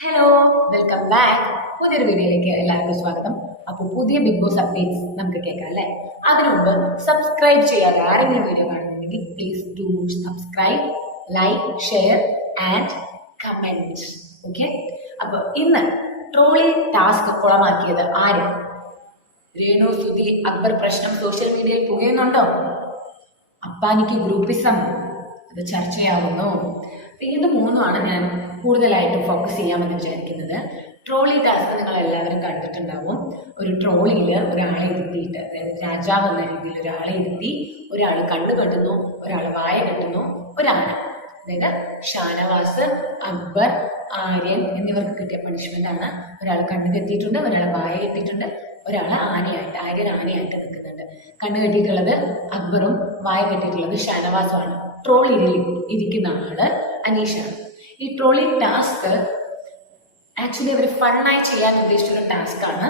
Hello welcome back പുതിയൊരു വീഡിയോയിലേക്ക് എല്ലാവർക്കും സ്വാഗതം. അപ്പോൾ പുതിയ ബിഗ് ബോസ് അപ്ഡേറ്റ്സ് നമുക്ക് കേൾക്കാം അല്ലേ? അതിനുമുമ്പ് സബ്സ്ക്രൈബ് ചെയ്യാതെ ആരെങ്കിലും വീഡിയോ കാണുന്നുണ്ടെങ്കിൽ please do subscribe like share and comment okay അപ്പോൾ ഇന്ന് ട്രോളി ടാസ്ക് കുളമാക്കിയത് ആര്? രേണു സുധി അക്ബർ പ്രശ്നം സോഷ്യൽ മീഡിയയിൽ പുകയുന്നുണ്ടോ? അപ്പാനിക്ക് ഗ്രൂപ്പിസം അത് ചർച്ചയാവുന്നു. ഇത് മൂന്നുമാണ് ഞാൻ കൂടുതലായിട്ട് ഫോക്കസ് ചെയ്യാമെന്ന് വിചാരിക്കുന്നത്. ട്രോളി ടാസ്ക് നിങ്ങൾ എല്ലാവരും കണ്ടിട്ടുണ്ടാവും. ഒരു ട്രോളിയിൽ ഒരാളെ ഇരുത്തിയിട്ട് അതായത് രാജാവ് എന്ന രീതിയിൽ ഒരാളെ ഇരുത്തി ഒരാൾ കണ്ണു കെട്ടുന്നു ഒരാൾ വായ കെട്ടുന്നു ഒരാണ്. അതായത് ഷാനവാസ് അക്ബർ ആര്യൻ എന്നിവർക്ക് കിട്ടിയ പണിഷ്മെന്റ് ആണ്. ഒരാൾ കണ്ണു കെട്ടിയിട്ടുണ്ട് ഒരാൾ വായ കെട്ടിയിട്ടുണ്ട് ഒരാൾ ആനയായിട്ട് ആര്യൻ ആനയായിട്ട് നിൽക്കുന്നുണ്ട്. കണ്ണു കെട്ടിയിട്ടുള്ളത് അക്ബറും വായ കെട്ടിയിട്ടുള്ളത് ഷാനവാസുമാണ് ട്രോളിൽ ഇരിക്കുന്ന ആൾ അനീഷാണ് ഈ ട്രോളിംഗ് ടാസ്ക് ആക്ച്വലി അവർ ഫണ്ണായി ചെയ്യാൻ ഉദ്ദേശിച്ചൊരു ടാസ്ക് ആണ്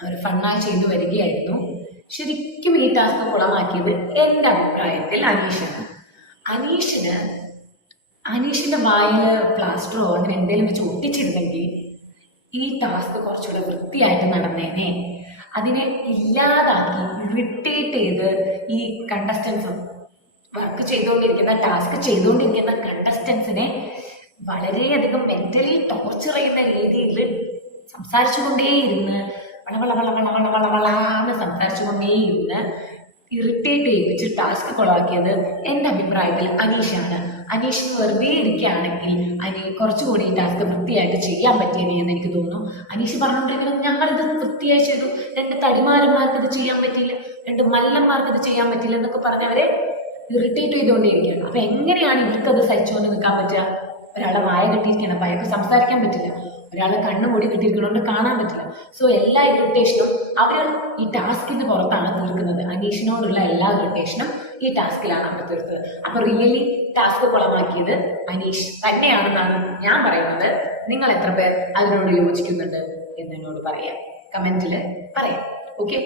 അവർ ഫണ്ണായി ചെയ്തു വരികയായിരുന്നു. ശരിക്കും ഈ ടാസ്ക് കുളമാക്കിയത് എന്റെ അഭിപ്രായത്തിൽ അനീഷാണ്. അനീഷിന് അനീഷിന്റെ വായിൽ പ്ലാസ്റ്ററോ അങ്ങനെ എന്തെങ്കിലും വെച്ച് ഒട്ടിച്ചിരുന്നെങ്കിൽ ഈ ടാസ്ക് കുറച്ചുകൂടെ വൃത്തിയായിട്ട് നടന്നേനെ. അതിനെ ഇല്ലാതാക്കി ഇറിറ്റേറ്റ് ചെയ്ത് ഈ കണ്ടസ്റ്റൻസ് വർക്ക് ചെയ്തുകൊണ്ടിരിക്കുന്ന ടാസ്ക് ചെയ്തുകൊണ്ടിരിക്കുന്ന കണ്ടസ്റ്റൻസിനെ വളരെയധികം മെന്റലി ടോർച്ചർ ചെയ്യുന്ന രീതിയിൽ സംസാരിച്ചുകൊണ്ടേയിരുന്ന്. വളവള വള വള വള വള വളാന്ന് സംസാരിച്ചുകൊണ്ടേയിരുന്ന്. ഇറിറ്റേറ്റ് ചെയ്യിപ്പിച്ച് ടാസ്ക് കൊളാക്കിയത് എന്റെ അഭിപ്രായത്തിൽ അനീഷാണ്. അനീഷ് വെറുതെ ഇരിക്കുകയാണെങ്കിൽ അനി കുറച്ചുകൂടി ഈ ടാസ്ക് വൃത്തിയായിട്ട് ചെയ്യാൻ പറ്റിയത് എന്ന് എനിക്ക് തോന്നുന്നു. അനീഷ് പറഞ്ഞുകൊണ്ടിരിക്കുന്നത് ഞങ്ങളിത് വൃത്തിയായി ചെയ്തു. രണ്ട് തടിമാരന്മാർക്ക് ഇത് ചെയ്യാൻ പറ്റിയില്ല. രണ്ട് മല്ലന്മാർക്ക് ഇത് ചെയ്യാൻ പറ്റില്ല എന്നൊക്കെ പറഞ്ഞവരെ ഇറിറ്റേറ്റ് ചെയ്തുകൊണ്ടേയിരിക്കുകയാണ്. അപ്പൊ എങ്ങനെയാണ് ഇവർക്കത് സഹിച്ചുകൊണ്ട് നിൽക്കാൻ പറ്റുക? ഒരാളെ വായ കെട്ടിയിരിക്കണം അപ്പൊ അയാൾക്ക് സംസാരിക്കാൻ പറ്റില്ല. ഒരാളെ കണ്ണു മൂടി കെട്ടിയിരിക്കണോണ്ട് കാണാൻ പറ്റില്ല. സോ എല്ലാ ഇറിറ്റേഷനും അവർ ഈ ടാസ്കിന് പുറത്താണ് തീർക്കുന്നത്. അനീഷിനോടുള്ള എല്ലാ ഇറിറ്റേഷനും ഈ ടാസ്കിലാണ് അവർ തീർത്തത്. അപ്പൊ റിയലി ടാസ്ക് കുളമാക്കിയത് അനീഷ് തന്നെയാണെന്നാണ് ഞാൻ പറയുന്നത്. നിങ്ങൾ എത്ര പേർ അതിനോട് യോജിക്കുന്നുണ്ട് എന്ന് എന്നോട് പറയാം. കമന്റിൽ പറയാം. ഓക്കെ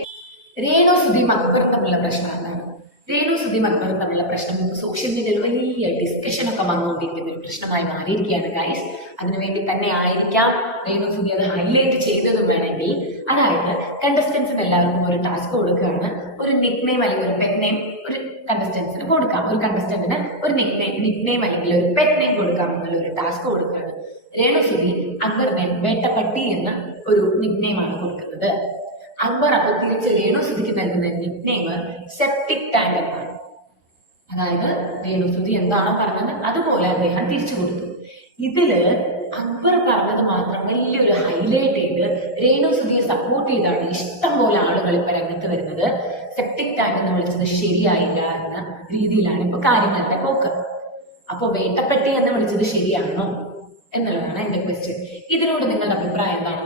രേണു സുധി അക്ബർ തമ്മിലുള്ള പ്രശ്നം എന്താണ്? രേണു സുധി അക്ബറും തമ്മിലുള്ള പ്രശ്നം ഇപ്പോൾ സോഷ്യൽ മീഡിയയിൽ വലിയ ഡിസ്കഷൻ ഒക്കെ വന്നുകൊണ്ടിരിക്കുന്ന ഒരു പ്രശ്നമായി മാറിയിരിക്കുകയാണ് ഗൈസ് അതിനുവേണ്ടി തന്നെ ആയിരിക്കാം രേണു സുധി അത് ഹൈലൈറ്റ് ചെയ്തതും വേണമെങ്കിൽ. അതായത് കണ്ടസ്റ്റൻസിന് എല്ലാവർക്കും ഒരു ടാസ്ക് കൊടുക്കുകയാണ്. ഒരു നിക് നെയിം അല്ലെങ്കിൽ ഒരു പെറ്റ് നെയിം ഒരു കണ്ടസ്റ്റൻസിന് കൊടുക്കാം. ഒരു കണ്ടസ്റ്റന്റിന് ഒരു നിക് നെയിം നിക് നെയിം അല്ലെങ്കിൽ ഒരു പെറ്റ് നെയിം കൊടുക്കാം എന്നുള്ള ഒരു ടാസ്ക് കൊടുക്കുകയാണ്. രേണു സുധി അക്ബറിനെ വേട്ടപ്പട്ടി എന്ന ഒരു നിക് നെയിമാണ് കൊടുക്കുന്നത്. അക്ബർ അപ്പൊ തിരിച്ച് രേണു സുധിക്ക് നൽകുന്ന നിക്നെയിം സെപ്റ്റിക് ടാങ്ക് എന്നാണ്. അതായത് രേണു സുധി എന്താണോ പറഞ്ഞത് അതുപോലെ അദ്ദേഹം തിരിച്ചു കൊടുത്തു. ഇതിൽ അക്ബർ പറഞ്ഞത് മാത്രം വലിയൊരു ഹൈലൈറ്റ് ചെയ്ത് രേണു സുധിയെ സപ്പോർട്ട് ചെയ്താണ് ഇഷ്ടം പോലെ ആളുകൾ ഇപ്പൊ രംഗത്ത് വരുന്നത്. സെപ്റ്റിക് ടാങ്ക് എന്ന് വിളിച്ചത് ശരിയായില്ല എന്ന രീതിയിലാണ് ഇപ്പൊ കാര്യങ്ങളുടെ പോക്ക്. അപ്പൊ വേട്ടപ്പെട്ടി എന്ന് വിളിച്ചത് ശരിയാണോ എന്നുള്ളതാണ് എന്റെ ക്വസ്റ്റ്യൻ ഇതിനോട് നിങ്ങളുടെ അഭിപ്രായം എന്താണെന്ന്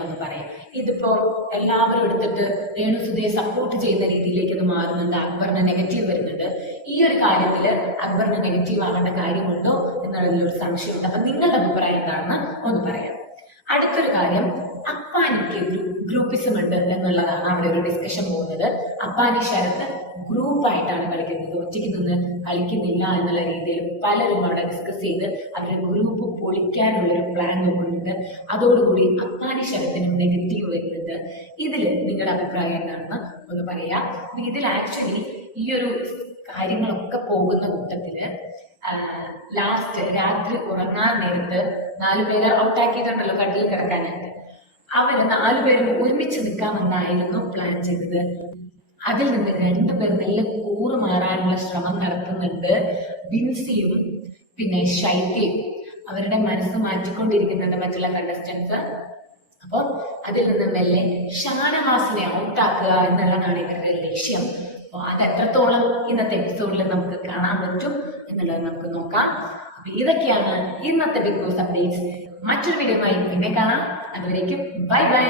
ഇതിപ്പോ എല്ലാവരും എടുത്തിട്ട് രേണു സുധയെ സപ്പോർട്ട് ചെയ്യുന്ന രീതിയിലേക്ക് ഇത് മാറുന്നുണ്ട്. അക്ബറിന് നെഗറ്റീവ് വരുന്നുണ്ട്. ഈ ഒരു കാര്യത്തിൽ അക്ബറിന് നെഗറ്റീവ് ആവേണ്ട കാര്യമുണ്ടോ? എന്നുള്ളതിൽ ഒരു സംശയമുണ്ട്. അപ്പൊ നിങ്ങളുടെ അഭിപ്രായം എന്താണെന്ന് ഒന്ന് പറയാം. അടുത്തൊരു കാര്യം അപ്പാനിക്ക് ഗ്രൂപ്പിസം ഉണ്ട് എന്നുള്ളതാണ് അവിടെ ഒരു ഡിസ്കഷൻ പോകുന്നത്. അപ്പാനി ശരത്ത് ഗ്രൂപ്പായിട്ടാണ് കളിക്കുന്നത്. ഒറ്റയ്ക്ക് നിന്ന് കളിക്കുന്നില്ല എന്നുള്ള രീതിയിൽ പലരും അവിടെ ഡിസ്കസ് ചെയ്ത് അവരുടെ ഗ്രൂപ്പ് പൊളിക്കാനുള്ളൊരു പ്ലാൻ നോക്കുന്നുണ്ട്. അതോടുകൂടി അപ്പാനി ശരത്തിനും നെഗറ്റീവ് വരുന്നുണ്ട്. ഇതിൽ നിങ്ങളുടെ അഭിപ്രായം എന്താണെന്ന് ഒന്ന് പറയാം. ഇതിൽ ആക്ച്വലി ഈ ഒരു കാര്യങ്ങളൊക്കെ പോകുന്ന കൂട്ടത്തിൽ ലാസ്റ്റ് രാത്രി ഉറങ്ങാൻ നേരത്ത് നാലുപേരെ ഔട്ടാക്കിയിട്ടുണ്ടല്ലോ കടലിൽ കിടക്കാനായിട്ട്. അവർ നാലുപേരും ഒരുമിച്ച് നിൽക്കാമെന്നായിരുന്നു പ്ലാൻ ചെയ്തത്. അതിൽ നിന്ന് രണ്ടുപേർ നല്ല കൂറ് മാറാനുള്ള ശ്രമം നടത്തുന്നുണ്ട്. ബിൻസിയും പിന്നെ ശൈത്യയും അവരുടെ മനസ്സ് മാറ്റിക്കൊണ്ടിരിക്കുന്നുണ്ട് മറ്റുള്ള കണ്ടസ്റ്റൻസ് അപ്പോൾ അതിൽ നിന്ന് മെല്ലെ ഷാനവാസിനെ ഔട്ടാക്കുക എന്നുള്ളതാണ് ഇവരുടെ ലക്ഷ്യം. അപ്പോൾ അത് എത്രത്തോളം ഇന്നത്തെ എപ്പിസോഡിൽ നമുക്ക് കാണാൻ പറ്റും എന്നുള്ളത് നമുക്ക് നോക്കാം. അപ്പൊ ഇതൊക്കെയാണ് ഇന്നത്തെ ബിഗ് ബോസ് അപ്ഡേറ്റ്സ് മറ്റൊരു വീഡിയോ ആയി പിന്നെ കാണാം. അതുവരേക്കും ബൈ ബൈ.